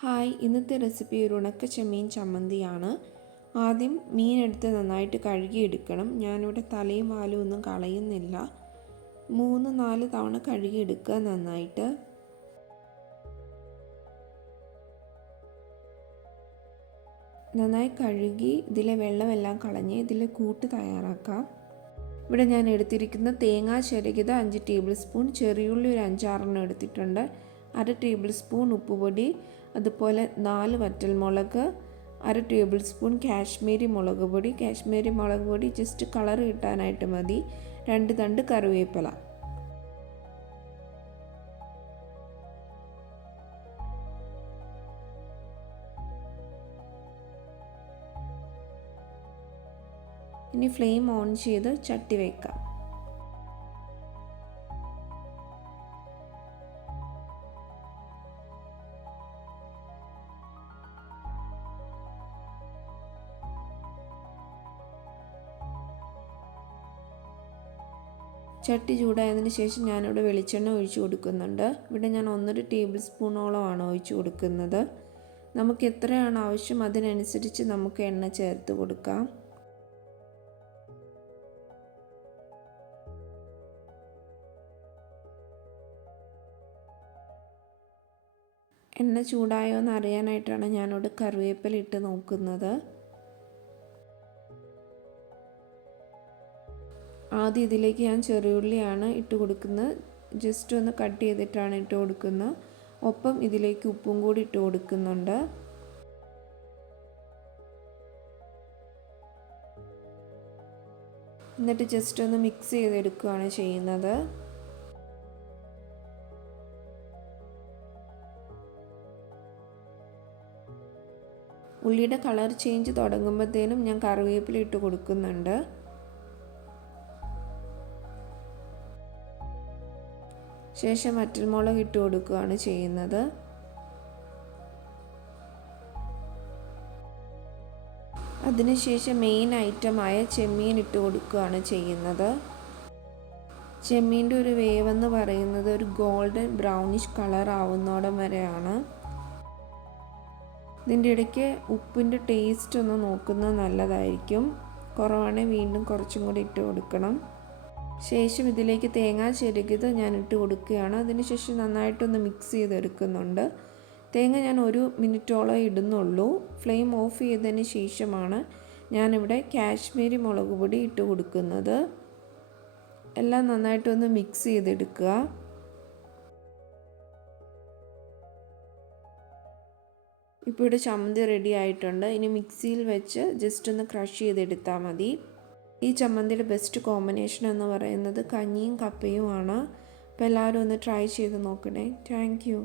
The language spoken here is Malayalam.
ഹായ്, ഇന്നത്തെ റെസിപ്പി ഒരു ഉണക്ക ചെമ്മീൻ ചമ്മന്തിയാണ്. ആദ്യം മീനെടുത്ത് നന്നായിട്ട് കഴുകിയെടുക്കണം. ഞാനിവിടെ തലയും വാലും ഒന്നും കളയുന്നില്ല. 3-4 തവണ കഴുകിയെടുക്കുക നന്നായിട്ട്. നന്നായി കഴുകി ഇതിലെ വെള്ളമെല്ലാം കളഞ്ഞ് ഇതിലെ കൂട്ട് തയ്യാറാക്കാം. ഇവിടെ ഞാൻ എടുത്തിരിക്കുന്ന തേങ്ങ ചിരകിയത് 5 ടേബിൾ സ്പൂൺ, ചെറിയുള്ളി ഒരു 5-6 എടുത്തിട്ടുണ്ട്, 1/2 ടേബിൾ സ്പൂൺ ഉപ്പുപൊടി, അതുപോലെ 4 വറ്റൽമുളക്, 1/2 ടേബിൾ സ്പൂൺ കാശ്മീരി മുളക് പൊടി. കാശ്മീരി മുളക് പൊടി ജസ്റ്റ് കളർ കിട്ടാനായിട്ട് മതി. 2 തണ്ട് കറിവേപ്പില. ഇനി ഫ്ലെയിം ഓൺ ചെയ്ത് ചട്ടി വയ്ക്കാം. ചട്ടി ചൂടായതിന് ശേഷം ഞാനിവിടെ വെളിച്ചെണ്ണ ഒഴിച്ചു കൊടുക്കുന്നുണ്ട്. ഇവിടെ ഞാൻ 1.5 ടേബിൾ സ്പൂണോളമാണ് ഒഴിച്ചു കൊടുക്കുന്നത്. നമുക്ക് എത്രയാണ് ആവശ്യം അതിനനുസരിച്ച് നമുക്ക് എണ്ണ ചേർത്ത് കൊടുക്കാം. എണ്ണ ചൂടായോ എന്ന് അറിയാനായിട്ടാണ് ഞാനിവിടെ കറിവേപ്പില ഇട്ട് നോക്കുന്നത്. ആദ്യം ഇതിലേക്ക് ഞാൻ ചെറിയുള്ളിയാണ് ഇട്ട് കൊടുക്കുന്നത്. ജസ്റ്റ് ഒന്ന് കട്ട് ചെയ്തിട്ടാണ് ഇട്ട് കൊടുക്കുന്നത്. ഒപ്പം ഇതിലേക്ക് ഉപ്പും കൂടി ഇട്ട് കൊടുക്കുന്നുണ്ട്. എന്നിട്ട് ജസ്റ്റ് ഒന്ന് മിക്സ് ചെയ്തെടുക്കുകയാണ് ചെയ്യുന്നത്. ഉള്ളിയുടെ കളർ ചേഞ്ച് തുടങ്ങുമ്പോഴത്തേനും ഞാൻ കറിവേപ്പില ഇട്ട് കൊടുക്കുന്നുണ്ട്. ശേഷം വറ്റൽമുളക് ഇട്ട് കൊടുക്കുകയാണ് ചെയ്യുന്നത്. അതിനുശേഷം മെയിൻ ഐറ്റമായ ചെമ്മീൻ ഇട്ട് കൊടുക്കുകയാണ് ചെയ്യുന്നത്. ചെമ്മീൻ്റെ ഒരു വേവെന്ന് പറയുന്നത് ഒരു ഗോൾഡൻ ബ്രൗണിഷ് കളർ ആവുന്നോടം വരെയാണ്. ഇതിൻ്റെ ഇടയ്ക്ക് ഉപ്പിൻ്റെ ടേസ്റ്റ് ഒന്ന് നോക്കുന്നത് നല്ലതായിരിക്കും. കുറവാണെങ്കിൽ വീണ്ടും കുറച്ചും കൂടി ഇട്ട് കൊടുക്കണം. ശേഷം ഇതിലേക്ക് തേങ്ങ ചിരകിയത് ഞാൻ ഇട്ട് കൊടുക്കുകയാണ്. അതിനുശേഷം നന്നായിട്ടൊന്ന് മിക്സ് ചെയ്തെടുക്കുന്നുണ്ട്. തേങ്ങ ഞാൻ 1 മിനിറ്റോളം ഇടുന്നുള്ളൂ. ഫ്ലെയിം ഓഫ് ചെയ്തതിന് ശേഷമാണ് ഞാനിവിടെ കാശ്മീരി മുളക് പൊടി ഇട്ട് കൊടുക്കുന്നത്. എല്ലാം നന്നായിട്ടൊന്ന് മിക്സ് ചെയ്തെടുക്കുക. ഇപ്പോൾ ഇവിടെ ചമ്മന്തി റെഡി ആയിട്ടുണ്ട്. ഇനി മിക്സിയിൽ വെച്ച് ജസ്റ്റ് ഒന്ന് ക്രഷ് ചെയ്തെടുത്താൽ മതി. ഈ ചമ്മന്തിയുടെ ബെസ്റ്റ് കോമ്പിനേഷൻ എന്ന് പറയുന്നത് കഞ്ഞിയും കപ്പയുമാണ്. അപ്പോൾ എല്ലാവരും ഒന്ന് ട്രൈ ചെയ്ത് നോക്കണേ. Thank you.